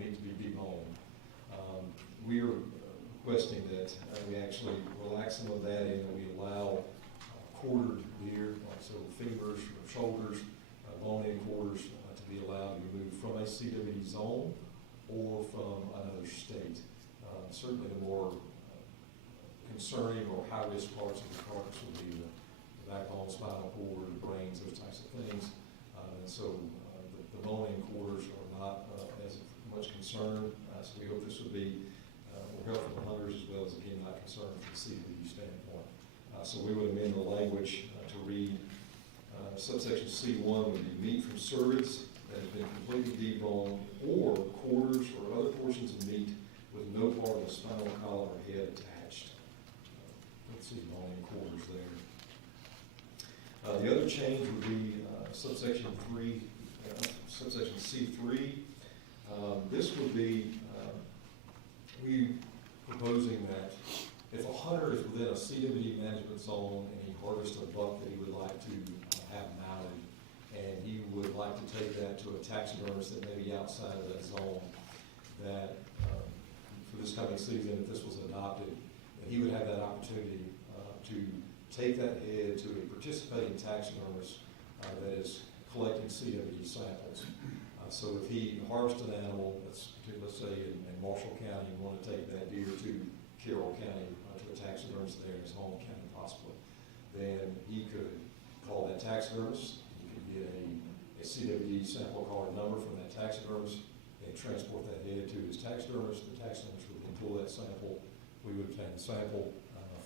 meat to be deboned. We are requesting that we actually relax some of that and we allow quartered deer, like so femurs or shoulders, bone-in quarters, to be allowed to be moved from a CWD zone or from another state. Certainly the more concerning or high-risk parts of the carcass would be the backbone, spinal cord, the brains, those types of things. And so the bone-in quarters are not as much concern. So we hope this would be more helpful to hunters as well as, again, not concerned from the CWD standpoint. So we would amend the language to read subsection C1 would be meat from cervids that has been completely deboned or quarters or other portions of meat with no part of the spinal column or head attached. Let's see, bone-in quarters there. The other change would be subsection C3. This would be, we proposing that if a hunter is within a CWD management zone and he harvests a buck that he would like to have mounted, and he would like to take that to a taxidermist that may be outside of that zone, that for this coming season, if this was adopted, that he would have that opportunity to take that head to a participating taxidermist that is collecting CWD samples. So if he harvests an animal, let's say in Marshall County, and want to take that deer to Carroll County, to a taxidermist there in his home county possibly, then he could call that taxidermist, he could get a CWD sample card number from that taxidermist, and transport that head to his taxidermist. The taxidermist would then pull that sample, we would obtain the sample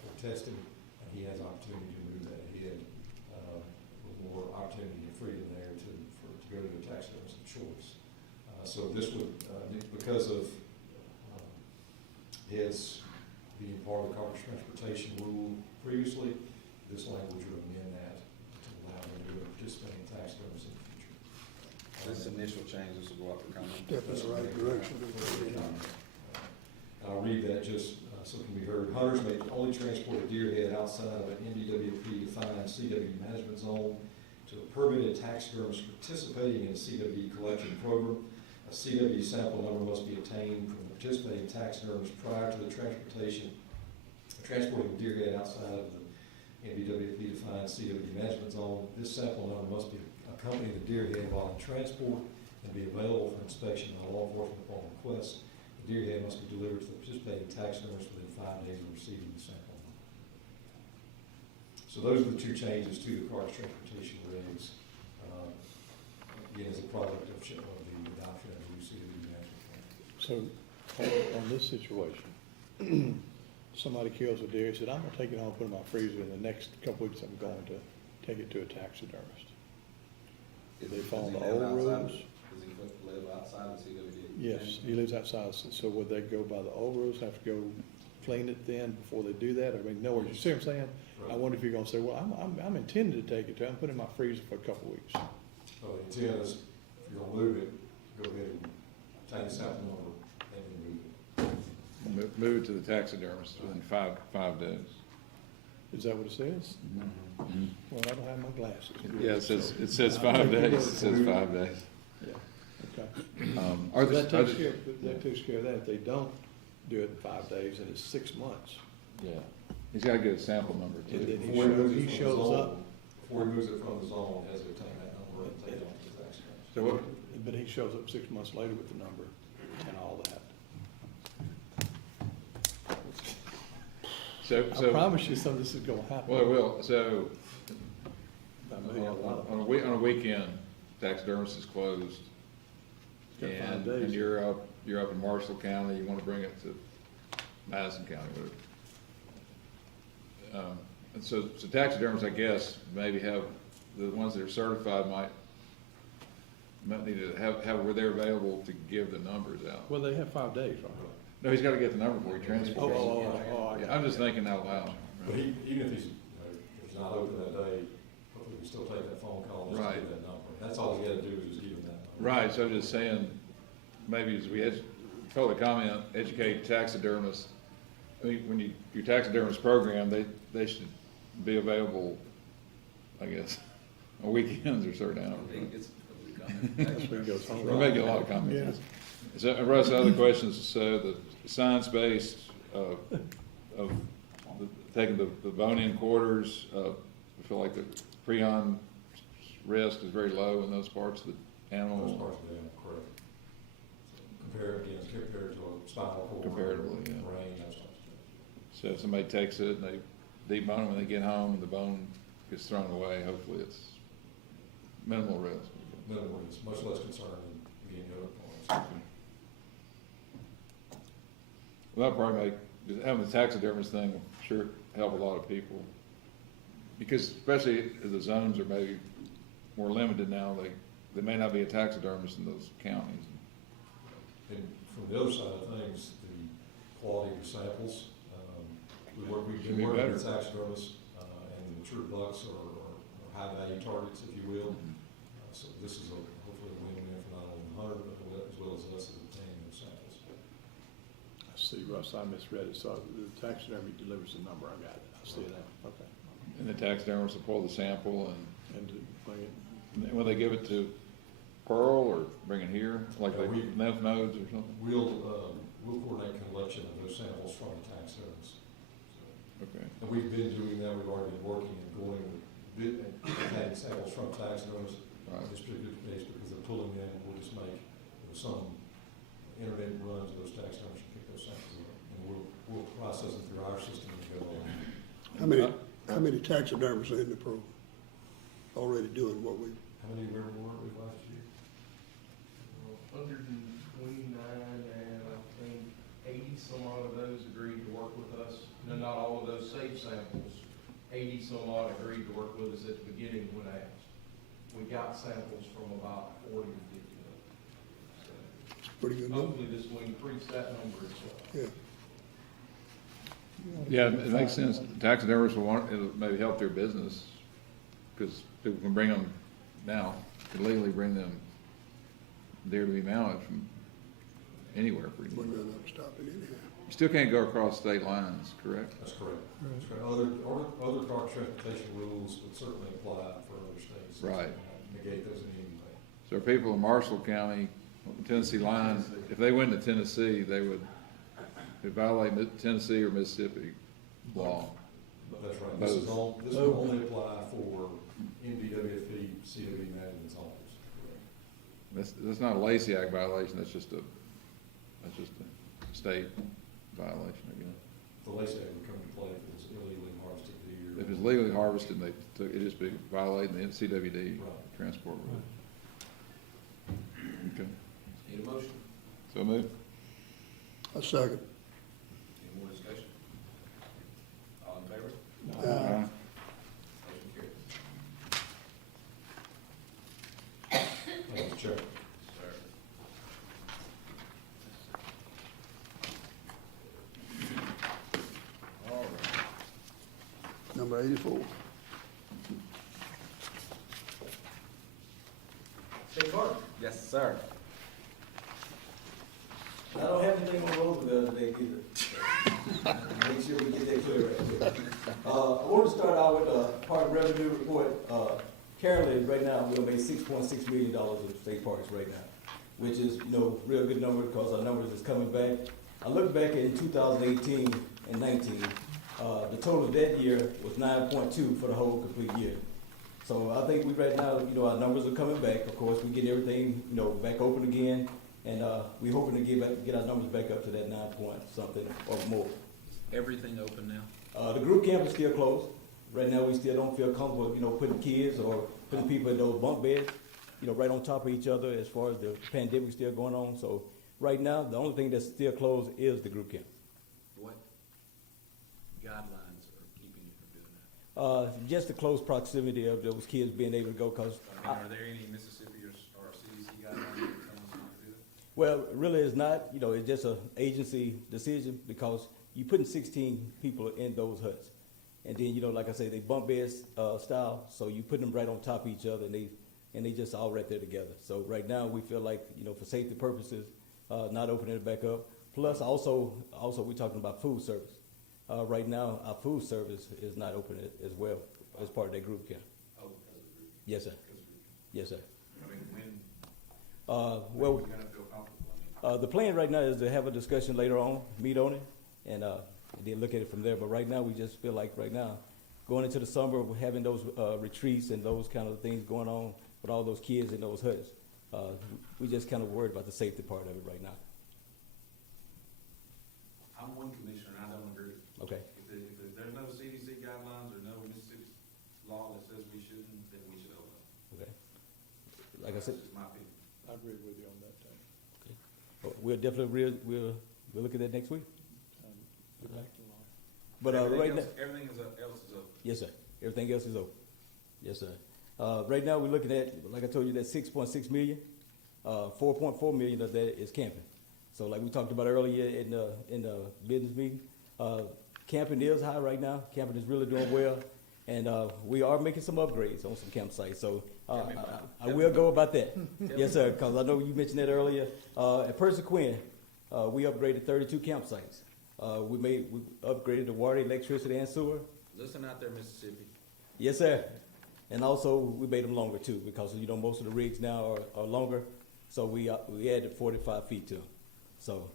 for testing, and he has opportunity to move that head with more opportunity and freedom there to go to a taxidermist of choice. So this would, because of heads being part of the carcass transportation rule previously, this language would amend that to allow them to participate in taxidermists in the future. This initial change, this will go up for comment. Step in the right direction. I'll read that just so it can be heard. Hunters may only transport a deer head outside of an MDWFP defined CWD management zone to a permitted taxidermist participating in a CWD collection program. A CWD sample number must be obtained from the participating taxidermist prior to the transporting the deer head outside of the MDWFP defined CWD management zone. This sample number must be accompany the deer head while in transport and be available for inspection by law enforcement upon request. The deer head must be delivered to the participating taxidermist within 5 days of receiving the sample. So those are the two changes to the carcass transportation regs, again, as a product of the adoption of the new CWD management plan. So, on this situation, somebody kills a deer, said, I'm gonna take it home, put it in my freezer, in the next couple weeks, I'm going to take it to a taxidermist. Do they follow the old rules? Does he live outside of CWD? Yes, he lives outside, so would they go by the old rules, have to go clean it then before they do that? I mean, no, you see what I'm saying? Right. I wonder if you're gonna say, well, I'm intending to take it to, I'm putting it in my freezer for a couple weeks. So the intent is, if you're gonna move it, go ahead and take the sample number and then move it. Move it to the taxidermist within five days. Is that what it says? Well, I don't have my glasses. Yeah, it says 5 days. It says 5 days. Yeah, okay. Are So the- that are takes the- care, that takes care of that. If they don't do it in 5 days, then it's 6 months. Yeah, he's got to get a sample number And too. then Before he moves it he from the shows zone- up. Before he moves it from the zone, has to obtain that number and take it on to the taxidermist. So what, But he shows up 6 months later with the number and all that. I promise you some of this is gonna happen. well, it will, so I may have a lot of- on a weekend, taxidermist is closed. Got 5 And days. you're up in Marshall County, you want to bring it to Madison County, whatever. And so taxidermists, I guess, maybe have, the ones that are certified might need to have where they're available to give the numbers out. Well, they have 5 days, right? No, he's got to get the number before he transports. I got I'm just thinking out loud. But even if he's, if he's not open that day, hopefully we can still take that phone call and just Right. give that number. That's all he's got to do is just give him that number. Right, so I'm just saying, maybe as we told the comment, educate taxidermists. I mean, when your taxidermist program, they should be available, I guess, on weekends or certain hours. I think it's- That's when he goes home. We may get a lot of comments. So, Russ, other questions, so the science-based, of taking the bone-in quarters, I feel like the prion risk is very low in those parts of the animal. Those parts of the animal, correct. Compared to a spinal cord. Comparatively, yeah. Brain, those types of things. So if somebody takes it and they debone it when they get home and the bone gets thrown away, hopefully it's minimal risk. Minimal risk, much less concern than getting other parts. Well, that probably make, having the taxidermist thing will sure help a lot of people. Because especially as the zones are maybe more limited now, they may not be a taxidermist in those counties. And from the other side of things, the quality of the samples, we've Should been be working better. with taxidermists, and the mature bucks are high value targets, if you will. So this is hopefully a win-win for not only the hunter, but as well as us as obtaining those samples. I see, Russ, I misread it, so the taxidermy delivers the number, I got it, I see that, okay. And the taxidermist will pull the sample And to bring it, and will they give it to Pearl or bring it here, like Yeah, they lymph nodes or something? We'll coordinate collection of those samples from the taxidermist. Okay. And we've been doing that, we've already been working and going and having samples from taxidermists. Right. In this particular case, because they're pulling in, we'll just make some intermittent runs of those taxidermists and pick those samples up. And we'll process them through our system and go on. How many taxidermists are in the program already doing what we, How many were we last year? 129, and I think 80 some odd of those agreed to work with us. No, not all of those safe samples. 80 some odd agreed to work with us at the beginning when asked. We got samples from about 40 or 50 of them. it's a pretty good number? Hopefully this will increase that number as well. Yeah. Yeah, it makes sense. Taxidermists will want, it'll maybe help their business, because people can bring them now, can legally bring them there to be mounted from anywhere pretty much. Wouldn't run up stopping anyhow. You still can't go across state lines, correct? That's correct. That's correct. Other car transportation rules would certainly apply for other states. Right. Negate those in any way. So people in Marshall County, on the Tennessee line, if they went to Tennessee, they would violate Tennessee or Mississippi law. That's right. This will only apply for MDWFP, CW management zones. That's not a Lacey Act violation, that's just a state violation, I guess. The Lacey Act would come into play if it was illegally harvested deer. If it's legally harvested, it'd just be violating the CWD Right. transport rule. Okay, Need a motion? so move. A second. Any more discussion? All in favor? Aye. Motion carries. Thank you, Chair. Sir. All right. Number 84. Hey, Mark, Yes, sir. I don't have anything on the road the other day either. Make sure we get that clear right there. I want to start out with a park revenue report. Currently, right now, we'll make $6.6 million in state parks right now, which is, real good number because our numbers is coming back. I looked back in 2018 and 19. The total that year was 9.2 for the whole complete year. So I think right now, our numbers are coming back. Of course, we get everything, back open again. And we're hoping to get our numbers back up to that 9 point something or more. Everything open now? The group camp is still closed. Right now, we still don't feel comfortable, putting kids or putting people in those bunk beds, right on top of each other as far as the pandemic still going on. So right now, the only thing that's still closed is the group camp. What guidelines are keeping you from doing that? Just the close proximity of those kids being able to go because, Are there any Mississippi or CDC guidelines that tell us not to do that? well, really it's not, it's just an agency decision because you're putting 16 people in those huts. And then, like I say, they bunk beds style, so you put them right on top of each other and they just all right there together. So right now we feel like, for safety purposes, not opening it back up. Plus also we're talking about food service. Right now our food service is not open as well as part of that group camp. Oh, because of the group. Yes, sir. Because of the group. Yes, sir. I mean, when Well, are we gonna feel comfortable? The plan right now is to have a discussion later on, meet on it, and then look at it from there. But right now, we just feel like right now, going into the summer, we're having those retreats and those kind of things going on with all those kids in those huts. We just kind of worried about the safety part of it right now. I'm one commissioner, and I don't agree. Okay. If there's no CDC guidelines or no Mississippi law that says we shouldn't, then we should open. Okay. Like I said, That's just my opinion. I agree with you on that, Tony. we'll definitely we'll look at that next week. Good luck to Lon. But right now, Everything else is open. yes, sir. Everything else is open. Yes, sir. Right now, we're looking at, like I told you, that 6.6 million. 4.4 million of that is camping. So like we talked about earlier in the business meeting, camping is high right now. Camping is really doing well. And we are making some upgrades on some campsites. So I will go about that. Yes, sir, because I know you mentioned that earlier. At Persequin, we upgraded 32 campsites. We upgraded the water, electricity, and sewer. Listen out there, Mississippi. Yes, sir. And also, we made them longer too, because most of the rigs now are longer. So we added 45 feet to them. So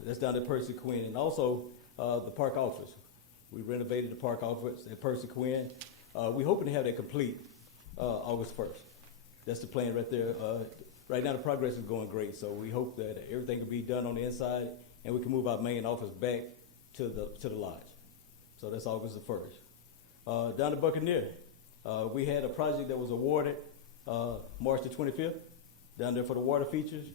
that's down at Persequin. And also, the park office. We renovated the park office at Persequin. We're hoping to have that complete August 1st. That's the plan right there. Right now, the progress is going great. So we hope that everything will be done on the inside, and we can move our main office back to the lodge. So that's August the 1st. Down at Buccaneer, we had a project that was awarded March the 25th down there for the water features.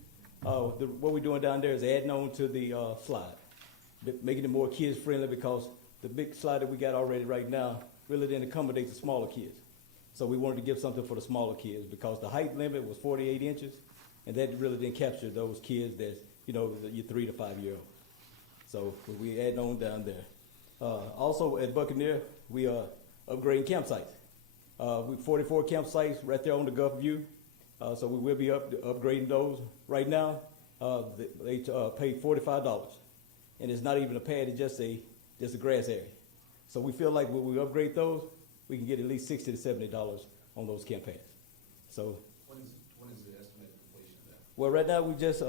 What we're doing down there is adding on to the slide, making it more kids friendly, because the big slide that we got already right now really didn't accommodate the smaller kids. So we wanted to give something for the smaller kids, because the height limit was 48 inches, and that really didn't capture those kids that's, your 3 to 5 year olds. So we add on down there. Also at Buccaneer, we are upgrading campsites. We 44 campsites right there on the Gulf View. So we will be upgrading those. Right now, they pay $45, and it's not even a pad; it's just a grass area. So we feel like when we upgrade those, we can get at least $60 to $70 on those camp pads. So, When is the estimated completion of that? well, right now we just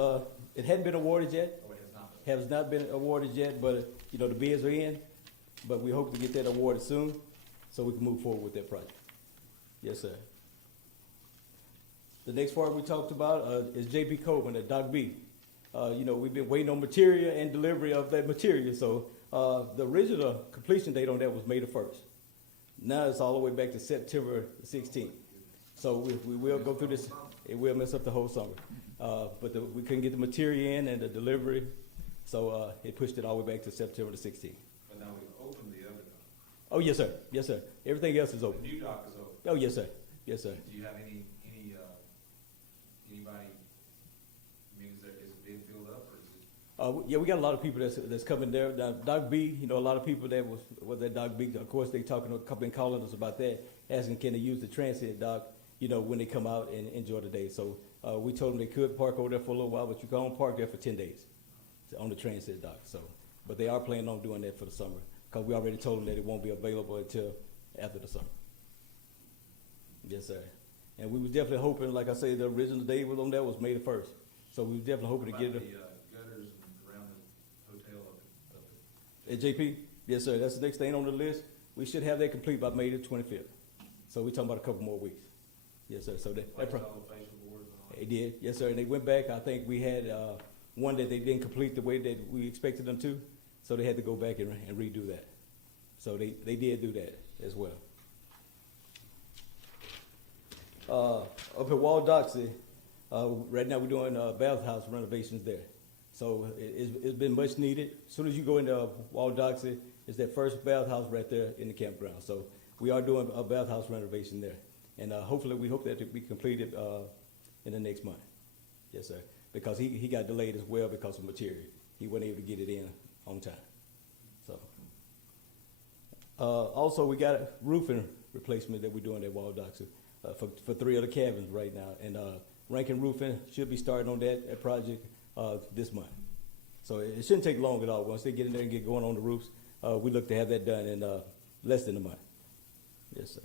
it hadn't been awarded yet. Oh, it has not been. Has not been awarded yet, but the bids are in. But we hope to get that awarded soon, so we can move forward with that project. Yes, sir. The next part we talked about is J.B. Coleman at Dock B. We've been waiting on material and delivery of that material. So the original completion date on that was May the 1st. Now it's all the way back to September the 16th. So we will go through this. It will mess up the whole summer. But we couldn't get the material in and the delivery, so it pushed it all the way back to September the 16th. But now we've opened the other dock. Oh, yes, sir. Yes, sir. Everything else is The open. new dock is open. Oh, yes, sir. Yes, sir. Do you have anybody, is it being filled up, or is it? Yeah, we got a lot of people that's coming there. Now, Dock B, a lot of people that was at Dock B. Of course, they been calling us about that, asking can they use the transit dock, when they come out and enjoy the day. So we told them they could park over there for a little while, but you can only park there for 10 days on the transit dock. So, but they are planning on doing that for the summer, because we already told them that it won't be available until after the summer. Yes, sir. And we was definitely hoping, like I say, the original day was on that was May the 1st. So we was definitely hoping to get it. About the gutters around the hotel up At JP? Yes, sir. That's the next thing on the list. We should have that complete by May the 25th. So we're talking about a couple more weeks. Yes, sir. So that all the facial boards and all that. they did. Yes, sir. And they went back. I think we had one that they didn't complete the way that we expected them to. So they had to go back and redo that. So they did do that as well. Up at Wall Doxy, right now we're doing bathhouse renovations there. So it's been much needed. As soon as you go into Wall Doxy, it's that first bathhouse right there in the campground. So we are doing a bathhouse renovation there. And hopefully we hope that to be completed in the next month. Yes, sir. Because he got delayed as well because of material. He wasn't able to get it in on time. So also we got a roofing replacement that we're doing at Wall Doxy. For 3 other cabins right now. And Rankin Roofing should be starting on that project this month. So it shouldn't take long at all. Once they get in there and get going on the roofs, we look to have that done in less than a month. Yes, sir.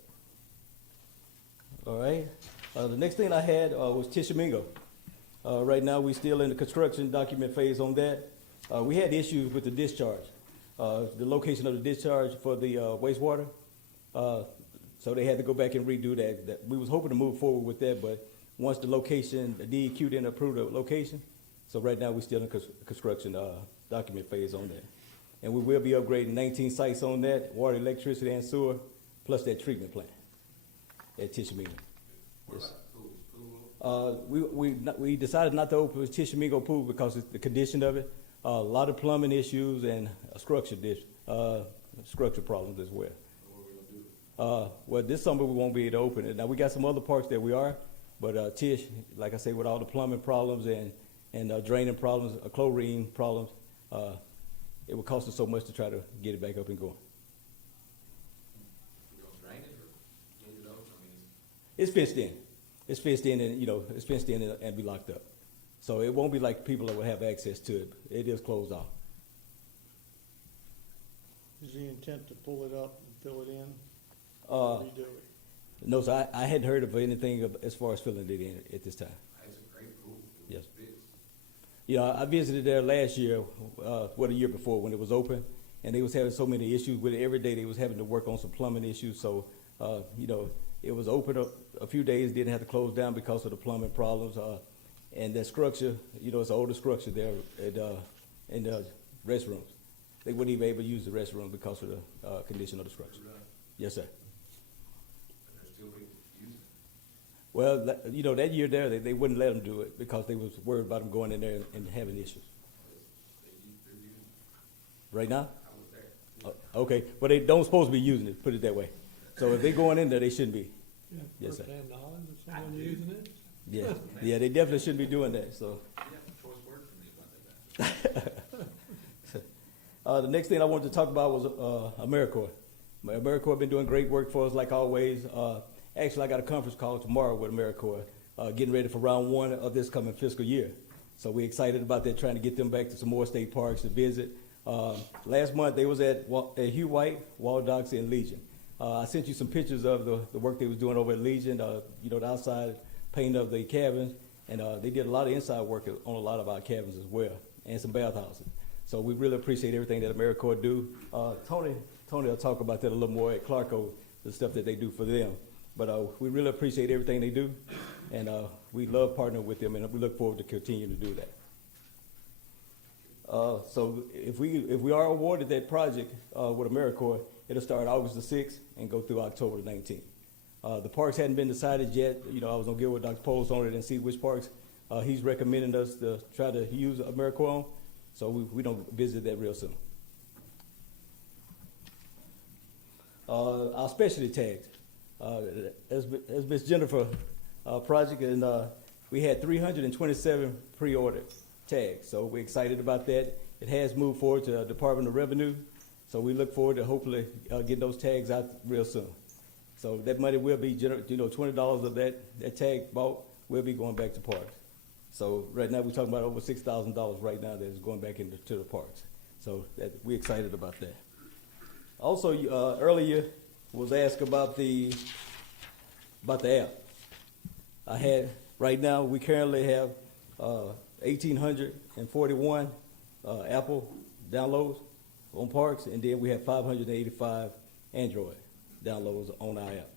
All right. The next thing I had was Tishomingo. Right now, we still in the construction document phase on that. We had issues with the discharge, the location of the discharge for the wastewater. So they had to go back and redo that. We was hoping to move forward with that, but once the location, the DEQ didn't approve the location, so right now we're still in construction document phase on that. And we will be upgrading 19 sites on that, water, electricity, and sewer, plus that treatment plant at Tishomingo. Yes. We decided not to open the Tishomingo pool because it's the condition of it. A lot of plumbing issues and structure problems as well. Well, this summer we won't be able to open it. Now, we got some other parks that we are, but Tish, like I say, with all the plumbing problems and draining problems, chlorine problems, it would cost us so much to try to get it back up and going. It's fenced in. It's fenced in and, it's fenced in and be locked up. So it won't be like people that will have access to it. It is closed off. Is the intent to pull it up and fill it in? Redo it? No, so I hadn't heard of anything as far as filling it in at this time. It's a great pool. Yes. I visited there last year, the year before when it was open, and they was having so many issues with it. Every day they was having to work on some plumbing issues. So, it was open a few days, didn't have to close down because of the plumbing problems. And that structure, it's an older structure there in the restrooms. They wouldn't even be able to use the restroom because of the condition of the structure. Yes, sir. Well, that year there, they wouldn't let them do it because they was worried about them going in there and having issues. Right now? Okay, but they don't supposed to be using it, put it that way. So if they're going in there, they shouldn't be. Yes, sir. Firsthand knowledge of someone using it? Yeah, they definitely shouldn't be doing that, so. The next thing I wanted to talk about was Americorps. Americorps been doing great work for us like always. Actually, I got a conference call tomorrow with Americorps, getting ready for round one of this coming fiscal year. So we're excited about that, trying to get them back to some more state parks to visit. Last month, they was at Hugh White, Wall Docks, and Legion. I sent you some pictures of the work they was doing over at Legion, the outside painting of the cabins, and they did a lot of inside work on a lot of our cabins as well, and some bathhouses. So we really appreciate everything that Americorps do. Tony will talk about that a little more at Clarko, the stuff that they do for them. But we really appreciate everything they do, and we love partnering with them, and we look forward to continuing to do that. So if we are awarded that project with Americorps, it'll start August the 6th and go through October the 19th. The parks hadn't been decided yet. I was gonna get with Dr. Polis on it and see which parks he's recommending us to try to use Americorps on. So we don't visit that real soon. Our specialty tags. As Ms. Jennifer project, and we had 327 pre-ordered tags. So we're excited about that. It has moved forward to the Department of Revenue. So we look forward to hopefully getting those tags out real soon. So that money will be, $20 of that tag bought will be going back to parks. So right now we're talking about over $6,000 right now that is going back into the parks. So we're excited about that. Also, earlier was asked about the app. Right now we currently have 1,841 Apple downloads on parks, and then we have 585 Android downloads on our app.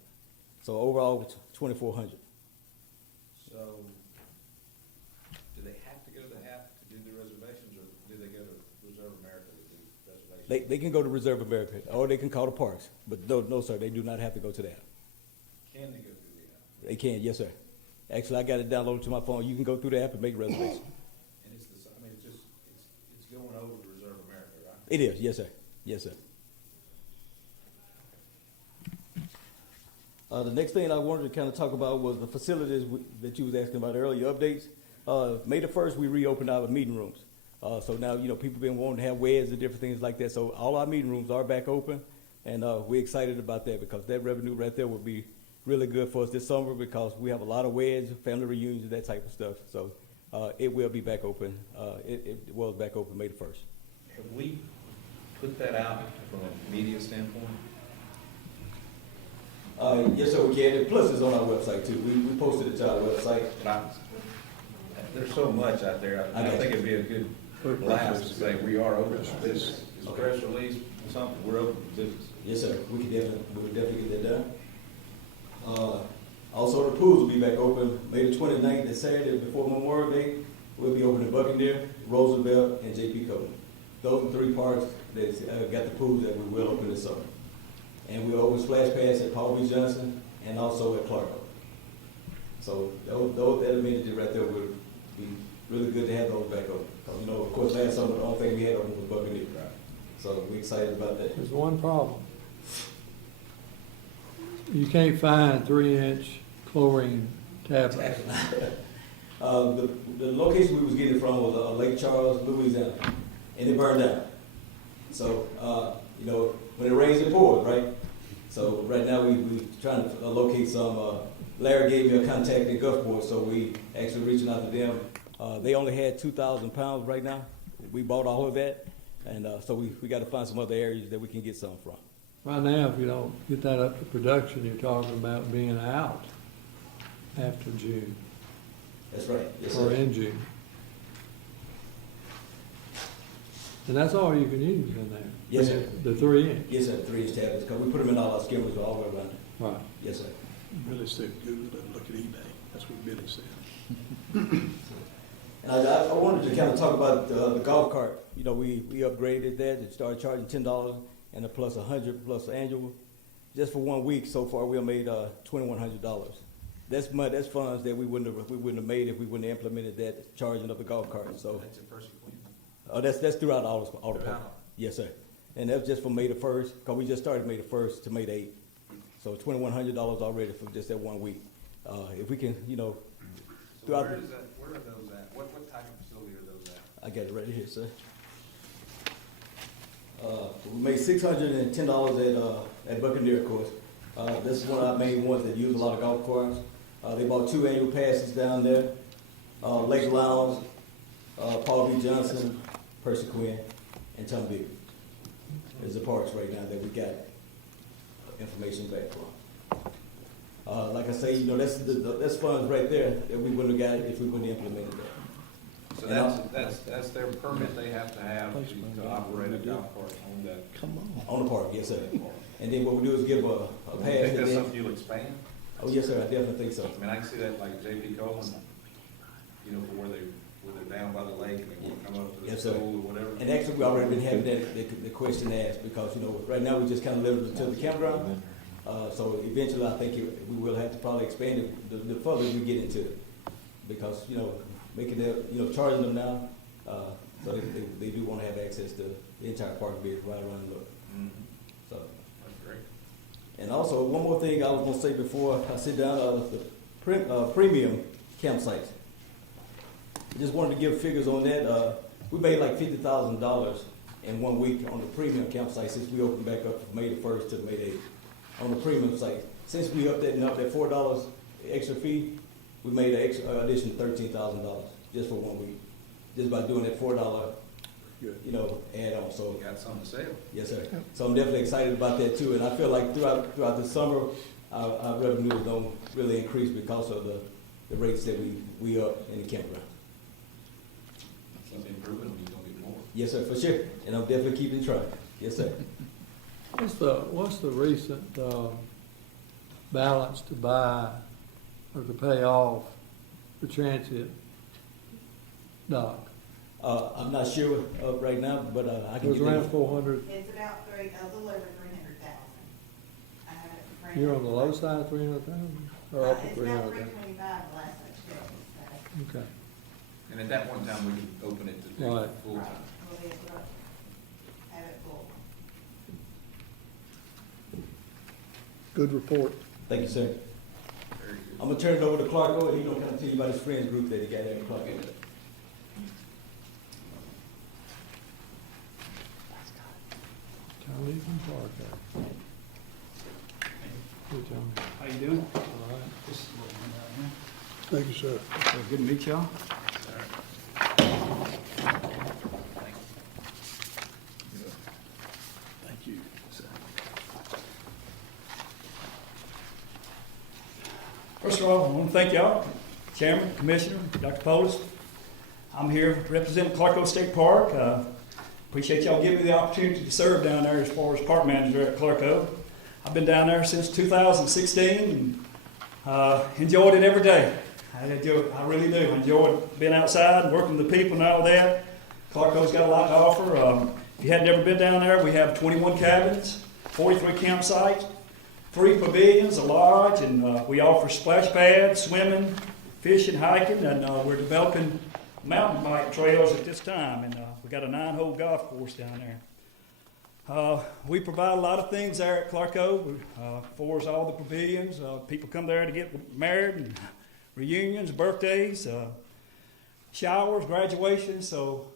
So overall, it's 2,400. So, do they have to go to the app to do the reservations, or do they go to Reserve America to do reservations? They can go to Reserve America, or they can call the parks, but no, sir, they do not have to go to the app. Can they go through the app? They can, yes, sir. Actually, I got it downloaded to my phone. You can go through the app and make reservations. And it's it's going over to Reserve America, right? It is, yes, sir. Yes, sir. The next thing I wanted to kind of talk about was the facilities that you was asking about earlier, updates. May the 1st, we reopened our meeting rooms. So now, people been wanting to have weds and different things like that. So all our meeting rooms are back open, and we're excited about that because that revenue right there will be really good for us this summer because we have a lot of weds, family reunions, that type of stuff. So it will be back open. It was back open May the 1st. Have we put that out from a media standpoint? Yes, sir, we can. And plus, it's on our website too. We posted it to our website. There's so much out there, I think it'd be a good blast to say we are open for business. Is a press release, something, we're open for business. Yes, sir, we could definitely get that done. Also, the pools will be back open May the 29th, that Saturday before Memorial Day. We'll be open in Buccaneer, Roosevelt, and J.P. Coleman. Those are 3 parks that got the pools that we will open this summer. And we'll open splash pads at Paul B. Johnson and also at Clarko. So those amenities right there would be really good to have those back open. Because, you know, of course, last summer, the only thing we had open was Buccaneer. So we're excited about that. There's one problem. You can't find 3-inch chlorine tablets. The location we was getting it from was Lake Charles, Louisiana, and it burned down. So, you know, when it rains, it pours, right? So right now we trying to locate some, Larry gave me a contact in Gulfport, so we actually reaching out to them. They only had 2,000 pounds right now. We bought all of that, and so we got to find some other areas that we can get some from. Right now, if you don't get that up to production, you're talking about being out after June, That's right. Yes, or sir. in June. And that's all you can use in there? Yes, sir. The 3-inch? Yes, sir, 3-inch tablets, because we put them in all our skimmers all the way around. Right. Yes, sir. Billy said Google it and look at eBay. That's what Billy said. And I wanted to kind of talk about the golf cart. You know, we upgraded that and started charging $10 and a plus $100 plus annual. Just for 1 week so far, we made $2,100. That's money, that's funds that we wouldn't have made if we wouldn't have implemented that charging of the golf cart. So That's a person queen. that's throughout all the parks. Throughout. Yes, sir. And that's just from May the 1st, because we just started May the 1st to May the 8th. So $2,100 already for just that 1 week. If we can, you know, So throughout. where are those at? What type of facility are those at? I got it right here, sir. We made $610 at Buccaneer, of course. This is one of our main ones that use a lot of golf carts. They bought 2 annual passes down there. Lake Lounge, Paul B. Johnson, Percy Quinn, and Tom Big. There's the parks right now that we got information back from. Like I say, you know, that's funds right there that we wouldn't have got if we wouldn't have implemented that. So that's their permit they have to operate a golf cart on that. Come on. On the park, yes, sir. And then what we do is give a I pass. think and that's then- something you'll expand. Oh, yes, sir, I definitely think so. I mean, I can see that like J.P. Coleman, you know, for where they're down by the lake and they want to come up to the Yes, sir. school or whatever. And actually, we already been having the question asked, because, you know, right now, we just kind of limited to the campground. So eventually, I think we will have to probably expand it the further we get into it. Because, you know, making that, you know, charging them now, so they do want to have access to the entire park, be it right around the look. Mhm. So, That's great. and also, one more thing I was gonna say before I sit down, the premium campsites. I just wanted to give figures on that. We made like $50,000 in 1 week on the premium campsite since we opened back up from May the 1st to May the 8th. On the premium site, since we upped that $4 extra fee, we made an additional $13,000 just for 1 week, just by doing that $4, you know, add on. So You got something to say? yes, sir. So I'm definitely excited about that too, and I feel like throughout the summer, our revenues don't really increase because of the rates that we up in the campground. Keep improving, you're gonna get more. Yes, sir, for sure, and I'm definitely keeping track. Yes, sir. What's the recent balance to buy or to pay off the transit dock? I'm not sure right now, but I It can was get around that. 400. It's about a little over 300,000. I have it printed. You're on the low side of 300,000 or up to It's about 300,000? 325 the last I checked, so. Okay. And at that one time, we can open it to do Right. full time. We'll be able to have it full. Good report. Thank you, sir. Very good. I'm gonna turn it over to Clarko, and he's gonna kind of tell you about his friends group that he got there in Clarko. Tony's and Clarko. Hey, Tony. How you doing? All right. This is what we're doing here. Thank you, sir. Good to meet y'all. Thank you. First of all, I want to thank y'all, Chairman, Commissioner, Dr. Polis, I'm here representing Clarko State Park. Appreciate y'all giving me the opportunity to serve down there as far as park manager at Clarko. I've been down there since 2016 and enjoyed it every day. I really do. I enjoy being outside and working with the people and all that. Clarko's got a lot to offer. If you had never been down there, we have 21 cabins, 43 campsites, 3 pavilions, a lodge, and we offer splash pads, swimming, fishing, hiking, and we're developing mountain bike trails at this time, and we got a 9-hole golf course down there. We provide a lot of things there at Clarko, for all the pavilions. People come there to get married, and reunions, birthdays, showers, graduations, so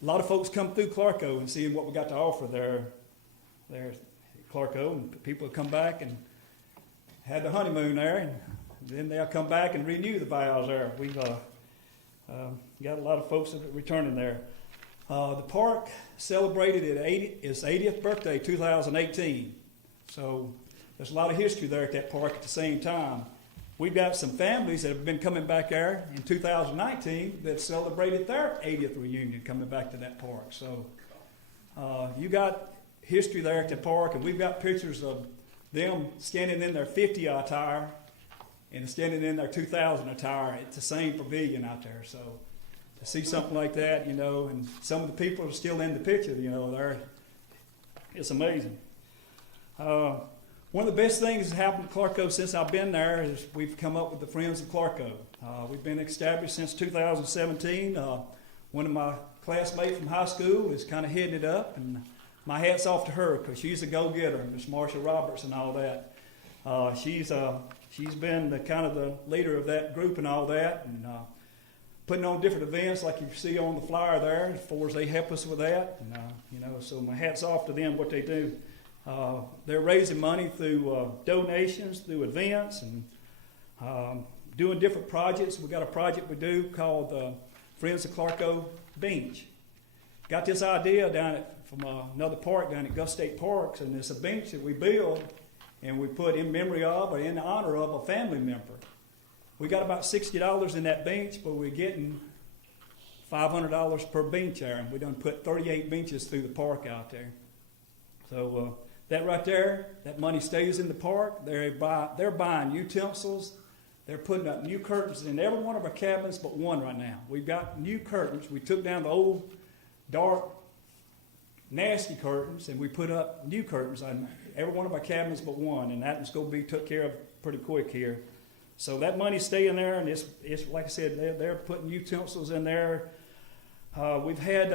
a lot of folks come through Clarko and seeing what we got to offer there at Clarko, and people come back and had the honeymoon there, and then they'll come back and renew the vows there. We've got a lot of folks that are returning there. The park celebrated its 80th birthday, 2018. So there's a lot of history there at that park at the same time. We've got some families that have been coming back there in 2019 that celebrated their 80th reunion coming back to that park. So you got history there at the park, and we've got pictures of them standing in their 50 attire and standing in their 2000 attire at the same pavilion out there. So to see something like that, you know, and some of the people are still in the picture, you know, it's amazing. One of the best things that's happened to Clarko since I've been there is we've come up with the Friends of Clarko. We've been established since 2017. One of my classmates from high school is kind of heading it up, and my hat's off to her because she's a go-getter, Miss Marsha Roberts and all that. She's been the kind of the leader of that group and all that, and putting on different events like you see on the flyer there, as far as they help us with that. And, you know, so my hat's off to them, what they do. They're raising money through donations, through events, and doing different projects. We got a project we do called Friends of Clarko Bench. Got this idea from another park down at Gulf State Parks, and it's a bench that we build and we put in memory of or in honor of a family member. We got about $60 in that bench, but we're getting $500 per bench there, and we done put 38 benches through the park out there. So that right there, that money stays in the park. They're buying utensils. They're putting up new curtains in every one of our cabins but one right now. We've got new curtains. We took down the old, dark, nasty curtains, and we put up new curtains on every one of our cabins but one, and that is going to be took care of pretty quick here. So that money's staying there, and it's like I said, they're putting utensils in there. We've had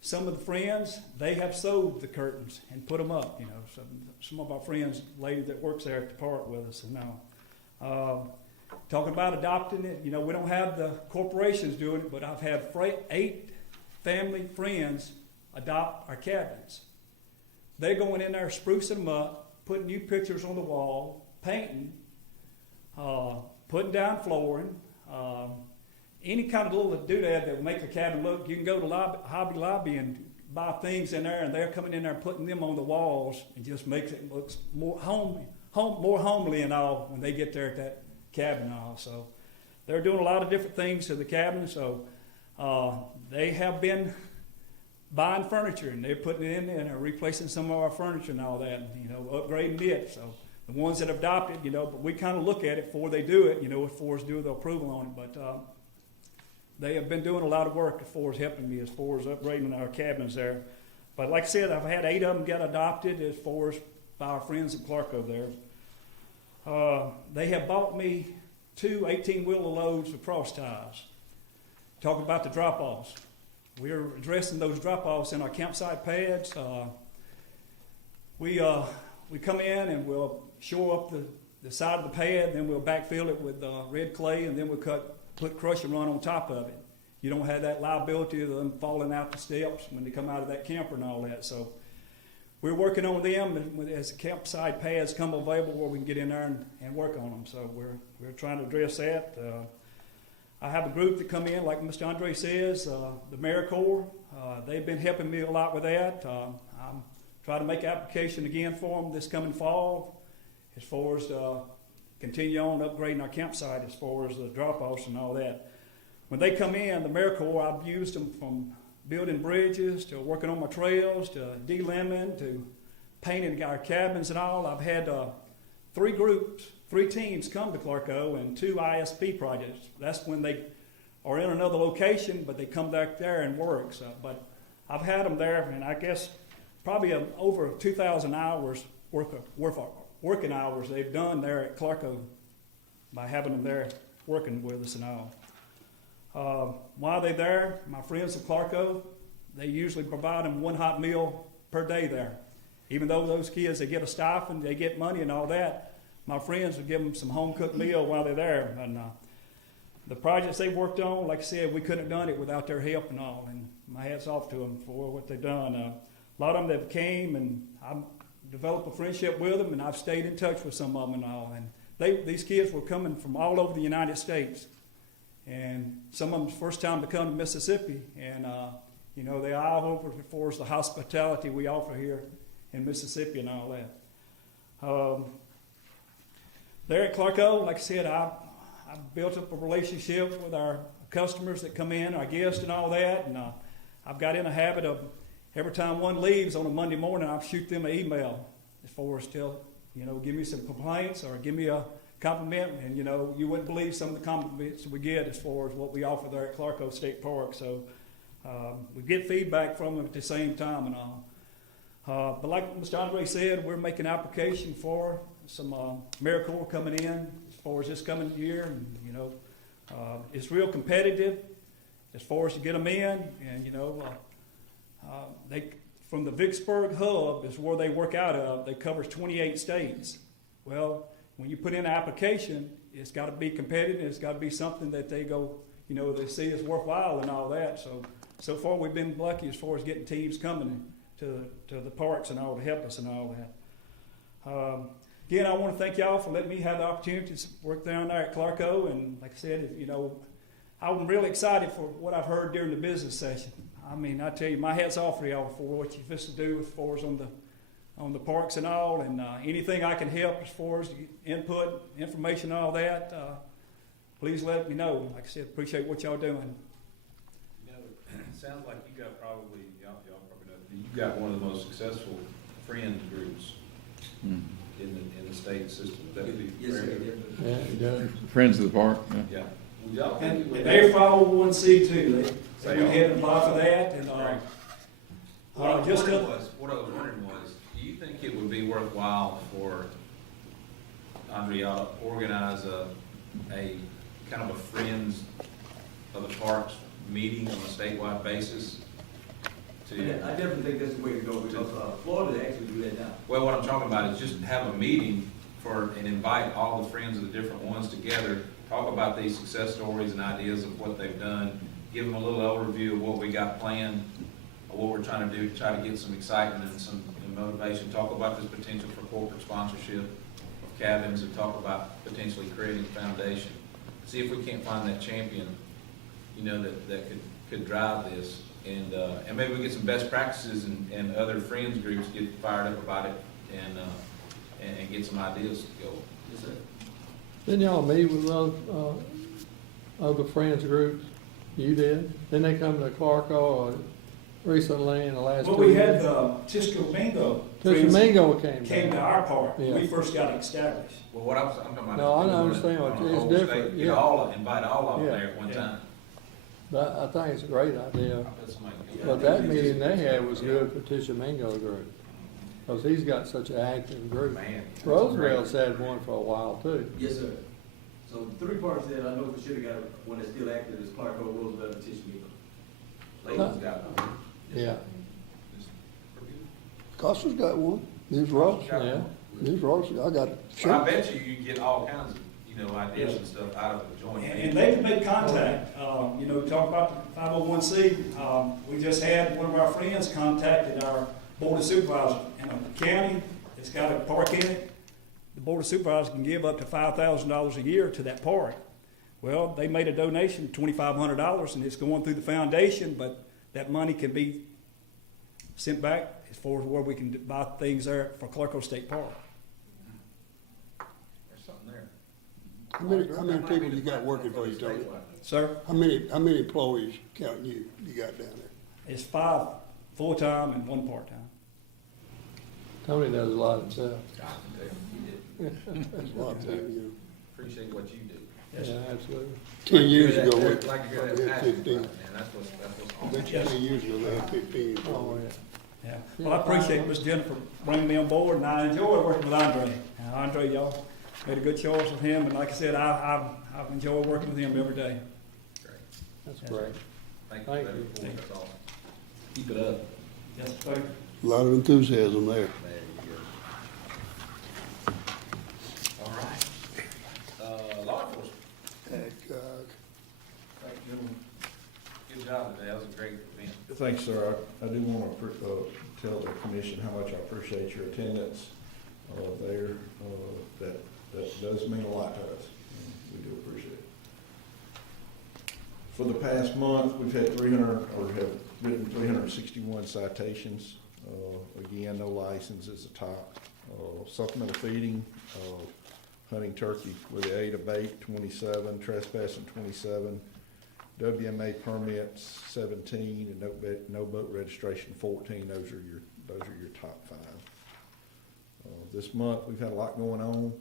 some of the friends, they have sewed the curtains and put them up, you know. Some of our friends, lady that works there at the park with us, and now. Talking about adopting it, you know, we don't have the corporations doing it, but I've had 8 family friends adopt our cabins. They're going in there, sprucing them up, putting new pictures on the wall, painting, putting down flooring, any kind of little doodad that will make a cabin look. You can go to Hobby Lobby and buy things in there, and they're coming in there and putting them on the walls, and just makes it look more homely and all when they get there at that cabin and all. So they're doing a lot of different things to the cabin. So they have been buying furniture, and they're putting it in there and they're replacing some of our furniture and all that, and, you know, upgrading it. So the ones that adopted, you know, but we kind of look at it before they do it, you know, as far as do the approval on it. But they have been doing a lot of work as far as helping me as far as upgrading our cabins there. But like I said, I've had 8 of them get adopted as far as by our friends at Clarko there. They have bought me 2 18-wheeler loads of cross ties. Talking about the drop-offs. We're addressing those drop-offs in our campsite pads. We come in and we'll shore up the side of the pad, then we'll backfill it with red clay, and then we'll put crush and run on top of it. You don't have that liability of them falling out the steps when they come out of that camper and all that. So we're working on them as the campsite pads come available where we can get in there and work on them. So we're trying to address that. I have a group that come in, like Mr. Andre says, the Americorps. They've been helping me a lot with that. I'm trying to make an application again for them this coming fall as far as continue on upgrading our campsite as far as the drop-offs and all that. when they come in, the Americorps, I've used them from building bridges to working on my trails to de-lemming to painting our cabins and all. I've had 3 teams come to Clarko and 2 ISP projects. That's when they are in another location, but they come back there and work. So, but I've had them there, and I guess probably over 2,000 hours worth of working hours they've done there at Clarko by having them there working with us and all. While they're there, my friends at Clarko, they usually provide them 1 hot meal per day there. Even though those kids, they get a stipend, they get money and all that, my friends would give them some home-cooked meal while they're there. And the projects they've worked on, like I said, we couldn't have done it without their help and all. And my hat's off to them for what they've done. A lot of them that came, and I developed a friendship with them, and I've stayed in touch with some of them and all. And these kids were coming from all over the United States. And some of them's first time to come to Mississippi. And, you know, they all over for us the hospitality we offer here in Mississippi and all that. There at Clarko, like I said, I built up a relationship with our customers that come in, our guests and all that, and I've got in a habit of every time one leaves on a Monday morning, I'll shoot them an email as far as give me some complaints or give me a compliment, and you wouldn't believe some of the compliments we get as far as what we offer there at Clarko State Park. So we get feedback from them at the same time and all. But like Mr. Andre said, we're making application for some Americorps coming in as far as this coming year, and it's real competitive as far as to get them in, and they from the Vicksburg hub is where they work out of. They covers 28 states. Well, when you put in an application, it's got to be competitive. It's got to be something that they go, they see as worthwhile and all that. So far we've been lucky as far as getting teams coming to the parks and all to help us and all that. Again, I want to thank y'all for letting me have the opportunity to work down there at Clarko. And like I said, I'm really excited for what I've heard during the business session. I mean, I tell you, my hat's off for y'all for what you've just to do as far as on the parks and all, and anything I can help as far as input, information, all that. Please let me know. Like I said, appreciate what y'all doing. It sounds like you got y'all probably know, you got one of the most successful friends groups in the state system. That would be Yes, sir. Yeah, it does. Friends of the Park, yeah. Yeah. Would y'all And think it would- they're 501c2. They went ahead and applied for that. And What I was just wondering was, do you think it would be worthwhile for Andrea to organize a kind of a Friends of the Parks meeting on a statewide basis? I definitely think that's the way to go, because Florida actually do that now. Well, what I'm talking about is just have a meeting and invite all the friends of the different ones together, talk about these success stories and ideas of what they've done, give them a little overview of what we got planned, what we're trying to do to try to get some excitement and some motivation, talk about this potential for corporate sponsorship of cabins, and talk about potentially creating a foundation. See if we can't find that champion, that could drive this. And maybe we get some best practices and other friends groups get fired up about it and get some ideas to go. Yes, sir. Didn't y'all meet with other friends groups? You did? Didn't they come to Clarko recently in the last 2 we years? had Tishomingo. Tishomingo came to our park Yeah. when we first got established. Well, what I'm talking about. No, I is doing understand it what on a it's whole different, state, yeah. invite all of them Yeah. there at one Yeah. time. But I think it's a great idea. I bet somebody can go. But that meeting they had was good for Tishomingo group, because he's got such an active group. Man. Roosevelt's had one for a while too. Yes, sir. So the 3 parks that I know for sure got one that's still active is Clarko, Roosevelt, and Tishomingo. Layton's got one. Yeah, Costa's got one. There's Ross. yeah. There's Ross. I got But I bet you get all kinds of, ideas and stuff out of a joint And meeting. they can make contact. Talk about the 501c. We just had one of our friends contacted our board of supervisors in a county that's got a park in it. The board of supervisors can give up to $5,000 a year to that park. Well, they made a donation, $2,500, and it's going through the foundation, but that money can be sent back as far as where we can buy things there for Clarko State Park. There's something there. How many people you got working for you, Tony? Sir, How many employees counting you got down there? it's 5 full-time and 1 part-time. Tony does a lot himself. I can tell you did. That's a lot of time, you know. Appreciate what you do. Yeah, absolutely. 10 years ago, we Like to hear probably that had passion, 15. man, that's what's I awesome. bet you 10 years ago, they had 15 Oh, employees. yeah. Yeah, well, I appreciate Miss Jennifer bringing me on board, and I enjoy working with Andre. Andre, y'all made a good choice with him, and like I said, I've enjoyed working with him every day. Great. That's Yes. great. Thank you for that Thank report, that's awesome. Keep it up. Yes, thank you. A lot of enthusiasm there. There you go. All right. Law enforcement. Heck, Thank you. Good job today, that was a great event. Thanks, sir. I do want to tell the commission how much I appreciate your attendance there. That does mean a lot to us. We do appreciate it. For the past month, we've had have written 361 citations. Again, no license is the top. Supplemental feeding, hunting turkey with the aid of bait, 27, trespassing, 27. WMA permits 17 and no boat registration 14. Those are your top 5. This month we've had a lot going on.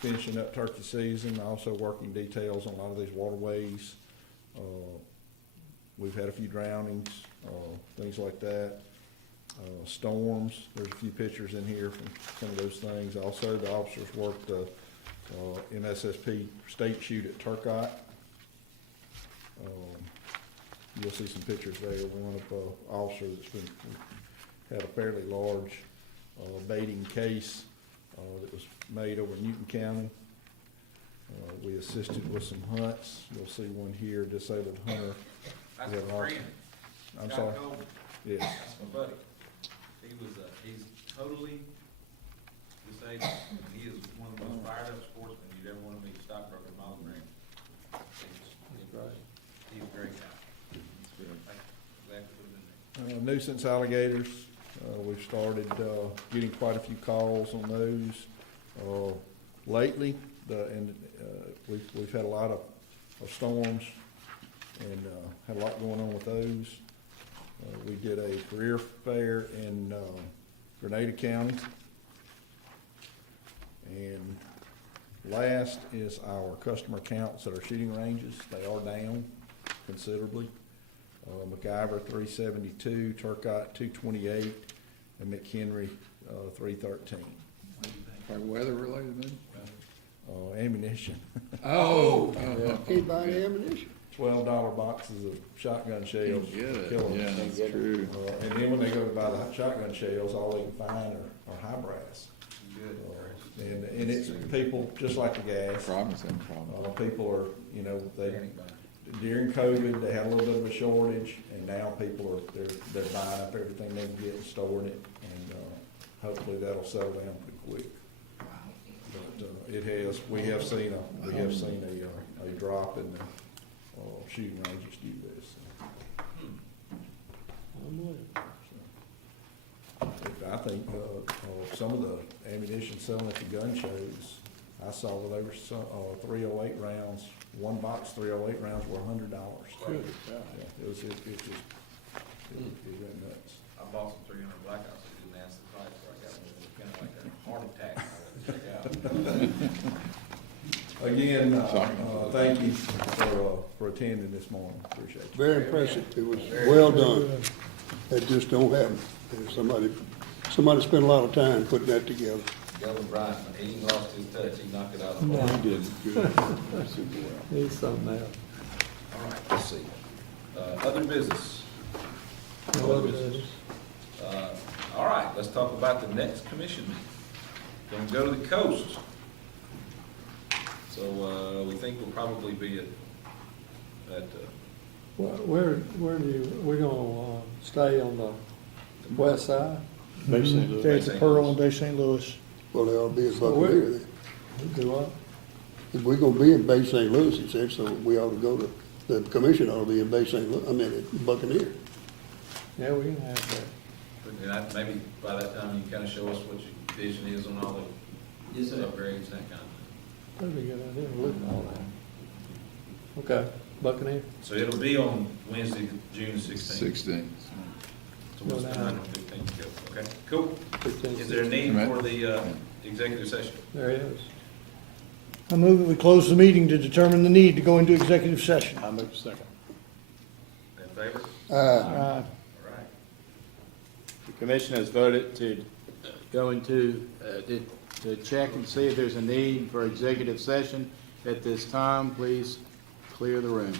Finishing up turkey season, also working details on a lot of these waterways. We've had a few drownings, things like that. Storms. There's a few pictures in here from some of those things. Also, the officers worked MSSP state shoot at Turcotte. You'll see some pictures there. One of officer that's had a fairly large baiting case that was made over Newton County. We assisted with some hunts. You'll see one here, disabled hunter. That's We a had a lot- friend. I'm Scott sorry? Cole. Yes. That's my buddy. He's totally disabled. He is one of the most fired up sportsmen you'd ever want to meet, stockbroker at Miles Green. He's a great guy. Glad to put him in there. Nuisance alligators, we've started getting quite a few calls on those lately. We've had a lot of storms and had a lot going on with those. We did a career fair in Grenada County. And last is our customer counts at our shooting ranges. They are down considerably. McIver 372, Turcotte 228, and McHenry 313. Like weather related, maybe? Ammunition. Oh. Can't buy any ammunition. $12 boxes of shotgun shells. Good, Killing yeah, them. that's true. And then when they go to buy the shotgun shells, all they can find are high brass. Good. And it's people, just like the gas. Problems and problems. People are, they, Panic buying. during COVID, they had a little bit of a shortage, and now people are, they're buying up everything they can get and storing it, and, hopefully that'll settle down pretty quick. But, we have seen a drop in the, shooting ranges due to this. I think, some of the ammunition selling at the gun shows, I saw that there were some, 308 rounds, one box 308 rounds were $100. Good. Yeah, it went nuts. I bought some 300 blackouts, I didn't ask the price, so I got one that was kind of like a heart attack. I had to check out. Again, thank you for attending this morning, appreciate it. Very impressive. It was well done. That just don't happen. There's somebody spent a lot of time putting that together. Governor Bryant, he lost his touch, he knocked it out. No. He did good. Super well. He's something else. All right, let's see. Other business. No other business. All right, let's talk about the next commission meeting. Gonna go to the coast. So, we think we'll probably be at Where we're gonna, stay on the west side? Bay St. Louis. Bay St. Pearl and Bay St. Louis. Well, they ought to be at So where- Buccaneer then. Do what? If we're gonna be in Bay St. Louis, he said, so we ought to go to, the commission ought to be in Bay St. Louis, at Buccaneer. Yeah, we can have that. and maybe by that time you can kind of show us what your vision is on all the Yes, sir. upgrades, that kind of That'd be a good idea, look at all that. Okay, Buccaneer. thing. So it'll be on Wednesday, June 16th. 16. So we'll spend 9 on 15 to go. Okay, cool. 16, Is there a need Amen. for the executive session? There it is. I move that we close the meeting to determine the need to go into executive session. I move second. In favor? Uh, All right. The commission has voted to go into, to check and see if there's a need for executive session. At this time, please clear the room.